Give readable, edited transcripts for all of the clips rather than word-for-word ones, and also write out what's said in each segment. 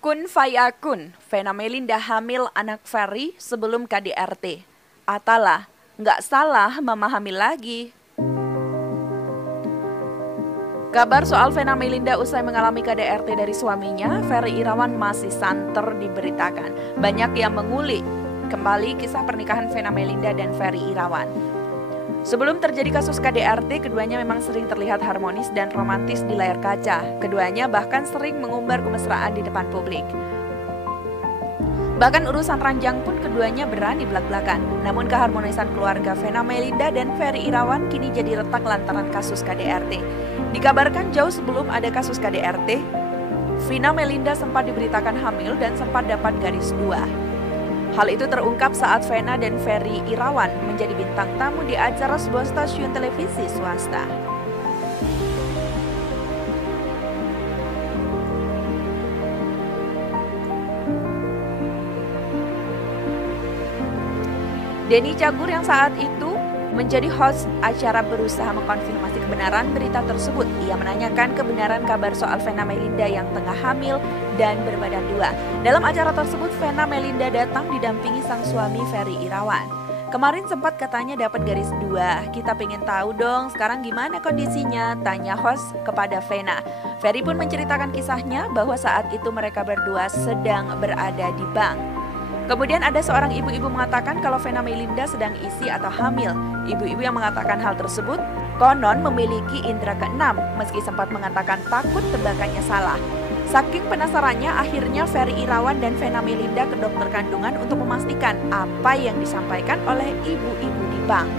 Kun fayakun, Vena Melinda hamil anak Ferry sebelum KDRT. Atala, nggak salah mama hamil lagi. Kabar soal Vena Melinda usai mengalami KDRT dari suaminya, Ferry Irawan masih santer diberitakan. Banyak yang mengulik kembali kisah pernikahan Vena Melinda dan Ferry Irawan. Sebelum terjadi kasus KDRT, keduanya memang sering terlihat harmonis dan romantis di layar kaca. Keduanya bahkan sering mengumbar kemesraan di depan publik. Bahkan urusan ranjang pun keduanya berani belak-belakan. Namun keharmonisan keluarga Vena Melinda dan Ferry Irawan kini jadi retak lantaran kasus KDRT. Dikabarkan jauh sebelum ada kasus KDRT, Vena Melinda sempat diberitakan hamil dan sempat dapat garis 2. Hal itu terungkap saat Vena dan Ferry Irawan menjadi bintang tamu di acara sebuah stasiun televisi swasta. Denny Cagur yang saat itu menjadi host acara berusaha mengkonfirmasi kebenaran berita tersebut. Ia menanyakan kebenaran kabar soal Vena Melinda yang tengah hamil dan berbadan 2. Dalam acara tersebut, Vena Melinda datang didampingi sang suami Ferry Irawan. Kemarin sempat katanya dapat garis 2. Kita pengen tahu dong sekarang gimana kondisinya, tanya host kepada Vena. Ferry pun menceritakan kisahnya bahwa saat itu mereka berdua sedang berada di bank. Kemudian ada seorang ibu-ibu mengatakan kalau Vena Melinda sedang isi atau hamil. Ibu-ibu yang mengatakan hal tersebut konon memiliki indera keenam, meski sempat mengatakan takut tebakannya salah. Saking penasarannya, akhirnya Ferry Irawan dan Vena Melinda ke dokter kandungan untuk memastikan apa yang disampaikan oleh ibu-ibu di bank.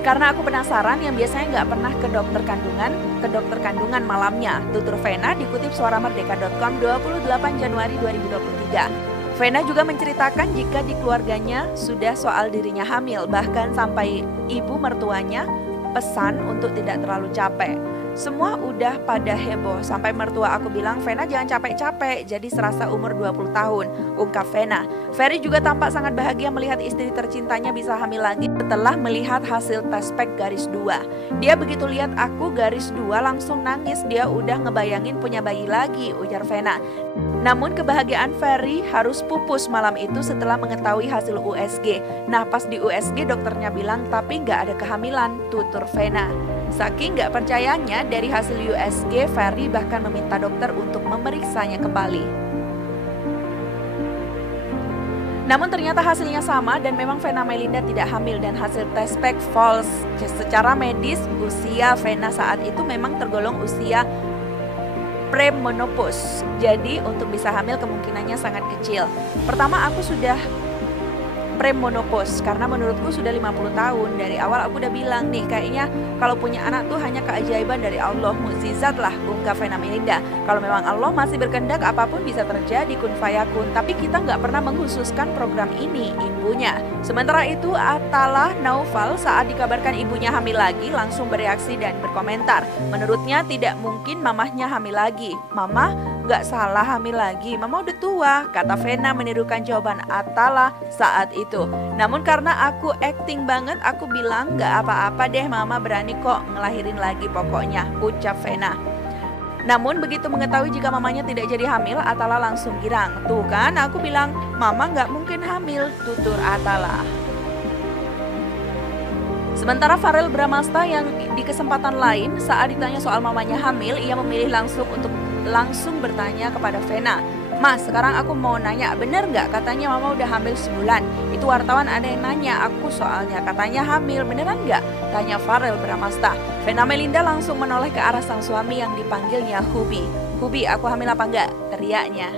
Karena aku penasaran yang biasanya nggak pernah ke dokter kandungan malamnya, tutur Vena dikutip suaramerdeka.com 28 Januari 2023. Vena juga menceritakan jika di keluarganya sudah soal dirinya hamil, bahkan sampai ibu mertuanya pesan untuk tidak terlalu capek. Semua udah pada heboh, sampai mertua aku bilang, Vena jangan capek-capek, jadi serasa umur 20 tahun, ungkap Vena. Ferry juga tampak sangat bahagia melihat istri tercintanya bisa hamil lagi setelah melihat hasil tes pack garis 2. Dia begitu lihat aku garis 2 langsung nangis, dia udah ngebayangin punya bayi lagi, ujar Vena. Namun kebahagiaan Ferry harus pupus malam itu setelah mengetahui hasil USG. Nah pas di USG dokternya bilang tapi nggak ada kehamilan, tutur Vena. Saking nggak percayanya dari hasil USG, Ferry bahkan meminta dokter untuk memeriksanya kembali. Namun ternyata hasilnya sama dan memang Vena Melinda tidak hamil dan hasil tes pack false. Secara medis usia Vena saat itu memang tergolong usia premenopause. Jadi untuk bisa hamil kemungkinannya sangat kecil. Pertama aku sudah premenopause karena menurutku sudah 50 tahun. Dari awal aku udah bilang nih kayaknya kalau punya anak tuh hanya keajaiban dari Allah, mukjizat lah, ungkap Vena Melinda. Kalau memang Allah masih berkehendak apapun bisa terjadi, kun fayakun. Tapi kita nggak pernah mengkhususkan program ini, ibunya. Sementara itu Atala Naufal saat dikabarkan ibunya hamil lagi langsung bereaksi dan berkomentar. Menurutnya tidak mungkin mamahnya hamil lagi. Mama nggak salah hamil lagi, mama udah tua, kata Vena menirukan jawaban Atala saat itu. Namun karena aku acting banget, aku bilang nggak apa-apa deh, mama berani kok ngelahirin lagi pokoknya, ucap Vena. Namun begitu mengetahui jika mamanya tidak jadi hamil, Atala langsung girang. Tuh kan aku bilang mama nggak mungkin hamil, tutur Atala. Sementara Farel Bramasta yang di kesempatan lain saat ditanya soal mamanya hamil, ia memilih langsung bertanya kepada Vena. Mas, sekarang aku mau nanya, bener nggak katanya mama udah hamil sebulan? Itu wartawan ada yang nanya aku soalnya, katanya hamil, beneran nggak? Tanya Farel Bramasta. Vena Melinda langsung menoleh ke arah sang suami yang dipanggilnya Hubi. Hubi, aku hamil apa enggak? Teriaknya.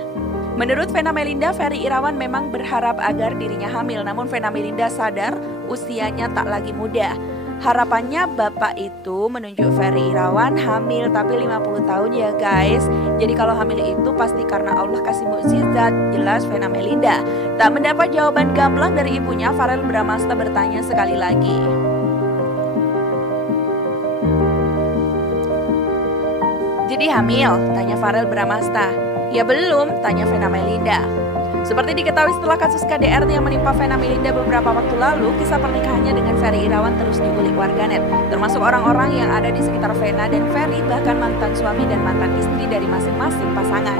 Menurut Vena Melinda, Ferry Irawan memang berharap agar dirinya hamil, namun Vena Melinda sadar usianya tak lagi muda. Harapannya bapak itu menunjuk Ferry Irawan hamil tapi 50 tahun ya guys. Jadi kalau hamil itu pasti karena Allah kasih mukjizat, jelas Vena Melinda. Tak mendapat jawaban gamblang dari ibunya, Farel Bramasta bertanya sekali lagi. Jadi hamil? Tanya Farel Bramasta. Ya belum, tanya Vena Melinda. Seperti diketahui setelah kasus KDRT yang menimpa Vena Melinda beberapa waktu lalu, kisah pernikahannya dengan Ferry Irawan terus diulik warganet, termasuk orang-orang yang ada di sekitar Vena dan Ferry, bahkan mantan suami dan mantan istri dari masing-masing pasangan.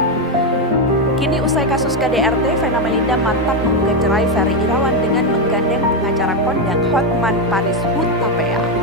Kini usai kasus KDRT, Vena Melinda mantap menggugat cerai Ferry Irawan dengan menggandeng pengacara kondang Hotman Paris Hutapea.